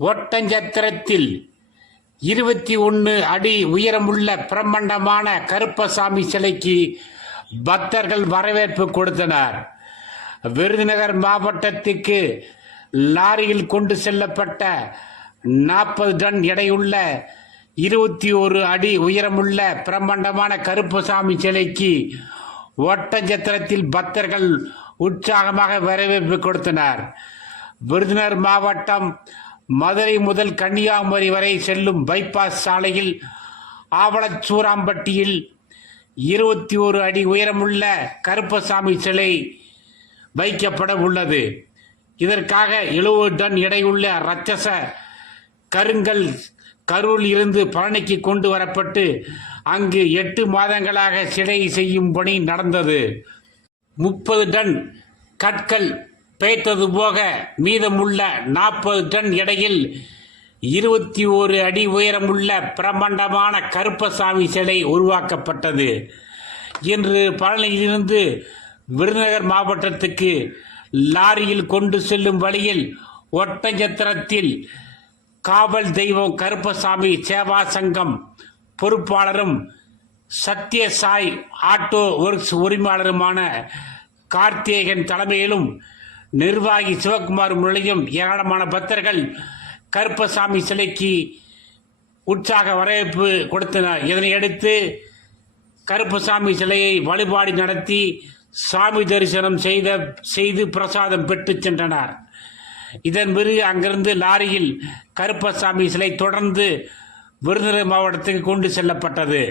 ஒட்டஞ்சத்திரத்தில் இருபத்தி ஒன்று அடி உயரமுள்ள பிரம்மாண்டமான கருப்பசாமி சிலைக்கு பக்தர்கள் வரவேற்பு கொடுத்தனர். விருதுநகர் மாவட்டத்துக்கு லாரியில் கொண்டு செல்லப்பட்ட நாற்பது டன் எடையுள்ள இருபத்தி ஒரு அடி உயரமுள்ள பிரம்மாண்டமான கருப்பசாமி சிலைக்கு ஒட்டஞ்சத்திரத்தில் பக்தர்கள் உற்சாகமாக வரவேற்பு கொடுத்தனர். விருதுநகர் மாவட்டம் மதுரை முதல் கன்னியாகுமரி வரை செல்லும் பைபாஸ் சாலையில் ஆவலச்சூராம்பட்டியில் இருபத்தி ஒரு அடி உயரமுள்ள கருப்பசாமி சிலை வைக்கப்பட உள்ளது. இதற்காக எழுபது டன் எடையுள்ள இரட்சச கருங்கல் கரூல் இருந்து பழனிக்கு கொண்டு வரப்பட்டு அங்கு எட்டு மாதங்களாக சிலை செய்யும் பணி நடந்தது. முப்பது டன் கற்கள் பேய்த்தது போக மீதமுள்ள நாற்பது டன் எடையில் இருபத்தி ஓரு அடி உயரமுள்ள பிரம்மாண்டமான கருப்பசாமி சிலை உருவாக்கப்பட்டது. இன்று பழனியிலிருந்து விருதுநகர் மாவட்டத்துக்கு லாரியில் கொண்டு செல்லும் வழியில் ஒட்டஞ்சத்திரத்தில் காவல் தெய்வம் கருப்பசாமி சேவா சங்கம் பொறுப்பாளரும் சத்ய சாய் ஆட்டோ ஒர்க்ஸ் உரிமையாளருமான கார்த்திகேயன் தலைமையிலும் நிர்வாகி சிவகுமார் முன்னிலையும் ஏராளமான பக்தர்கள் கருப்பசாமி சிலைக்கு உற்சாக வரவேற்பு கொடுத்தனர். இதனையடுத்து கருப்பசாமி சிலையை வழிபாடு நடத்தி சாமி தரிசனம் செய்த செய்து பிரசாதம் பெற்றுச் சென்றனர். இதன் பிறகு அங்கிருந்து லாரியில் கருப்பசாமி சிலை தொடர்ந்து விருதுநகர் மாவட்டத்துக்கு கொண்டு செல்லப்பட்டது.